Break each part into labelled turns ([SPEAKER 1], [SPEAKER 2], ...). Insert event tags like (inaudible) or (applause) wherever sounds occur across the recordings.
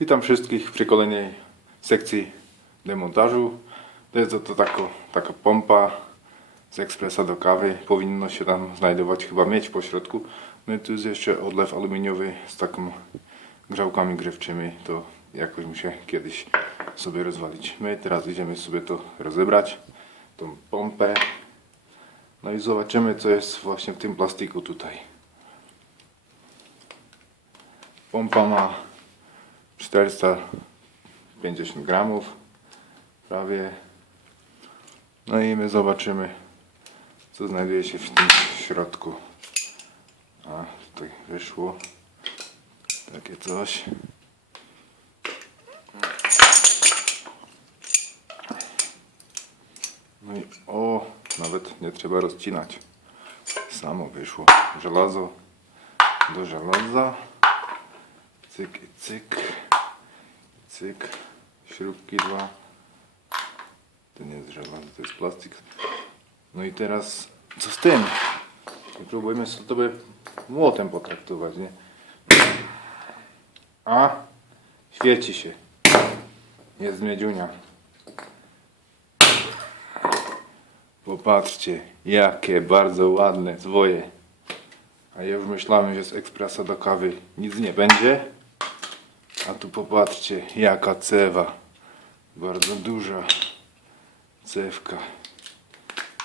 [SPEAKER 1] Witam wszystkich przy kolejnej sekcji demontażu. To jest to taka, taka pompa z ekspresa do kawy. Powinno się tam znajdować chyba miedź po środku. No i tu jest jeszcze odlew aluminiowy z taką grzałkami grzewczymi. To jakoś muszę kiedyś sobie rozwalić. My teraz idziemy sobie to rozebrać, tą pompę. No i zobaczymy co jest właśnie w tym plastiku tutaj. Pompa ma 450 gramów prawie. No i my zobaczymy co znajduje się w tym środku. A tutaj wyszło takie coś. No i o, nawet nie trzeba rozcinać. Samo wyszło. Żelazo do żelaza. Cyk i cyk. Cyk. Śrubki dwa. To nie jest żelazo, to jest plastik. No i teraz co z tym? I próbujmy sobie młotem potraktować, nie? A świeci się. Jest miedziunia. Popatrzcie, jakie bardzo ładne zwoje. A ja już myślałem, że z ekspresa do kawy nic nie będzie. A tu popatrzcie, jaka cewa. Bardzo duża cewka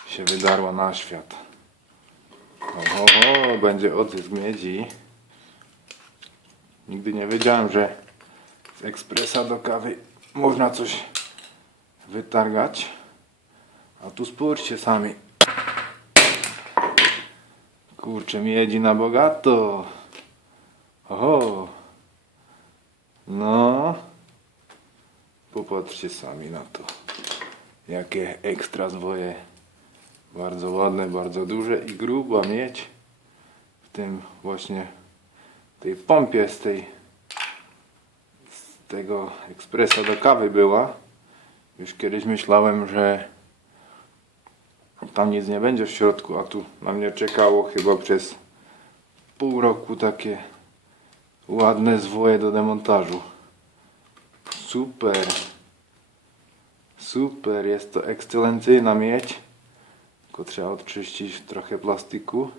[SPEAKER 1] się wydarła na świat. Oho, ho, będzie odzysk miedzi. Nigdy nie wiedziałem, że z ekspresa do kawy można coś wytargać. A tu spójrzcie sami. Kurczę, miedzi na bogato. Oho. No. Popatrzcie sami na to. Jakie ekstra zwoje. Bardzo ładne, bardzo duże i gruba miedź. W tym właśnie tej pompie z tej z tego ekspresa do kawy była. Już kiedyś myślałem, że tam nic nie będzie w środku, a tu na mnie czekało chyba przez pół roku takie ładne zwoje do demontażu. Super. Super, jest to ekscelencyjna miedź. Tylko trzeba odczyścić trochę plastiku.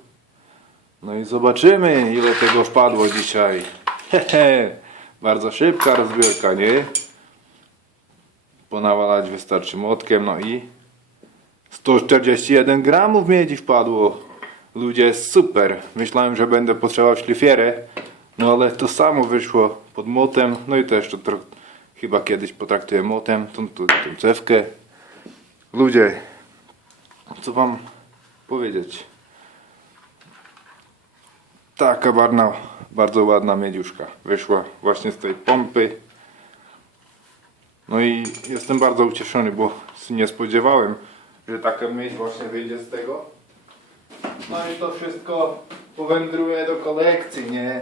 [SPEAKER 1] No i zobaczymy ile tego wpadło dzisiaj. Hehe. (laughs) Bardzo szybka rozbiórka, nie? Ponawalać wystarczy młotkiem, no i 141 gramów miedzi wpadło. Ludzie, super. Myślałem, że będę potrzebował szlifierę, no ale to samo wyszło pod młotem. No i też to chyba kiedyś potraktuję młotem, tą, tą, tą cewkę. Ludzie, co wam powiedzieć? Taka barna, bardzo ładna miedziuszka wyszła właśnie z tej pompy. No i jestem bardzo ucieszony, bo nie spodziewałem, że taka miedź właśnie wyjdzie z tego. No i to wszystko powędruje do kolekcji, nie?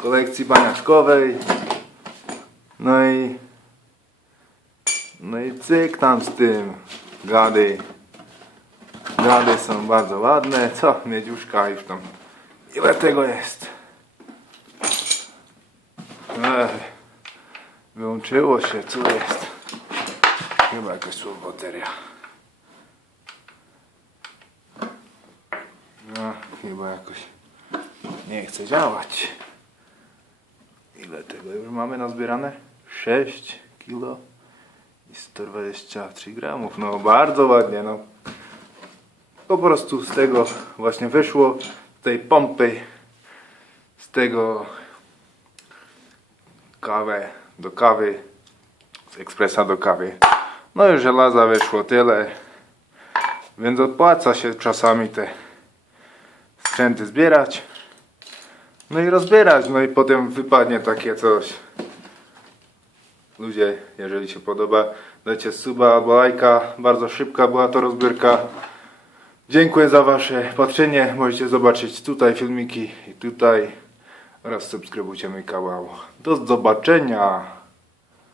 [SPEAKER 1] Kolekcji baniaczkowej. No i... No i cyk tam z tym. Gady. Gady są bardzo ładne. Co? Miedziuszka już tam. Ile tego jest? Ech. Wyłączyło się, co jest? Chyba jakaś słowa bateria. No, chyba jakoś nie chce działać. Ile tego już mamy nazbierane? 6 kilo i 123 gramów. No bardzo ładnie, no. Po prostu z tego właśnie wyszło, z tej pompy, z tego kawę do kawy, z ekspresa do kawy. No i żelaza wyszło tyle, więc opłaca się czasami te sprzęty zbierać. No i rozbierać, no i potem wypadnie takie coś. Ludzie, jeżeli się podoba, dajcie suba albo lajka. Bardzo szybka była to rozbiórka. Dziękuję za Wasze patrzenie. Możecie zobaczyć tutaj filmiki i tutaj oraz subskrybujcie mój kanał. Do zobaczenia!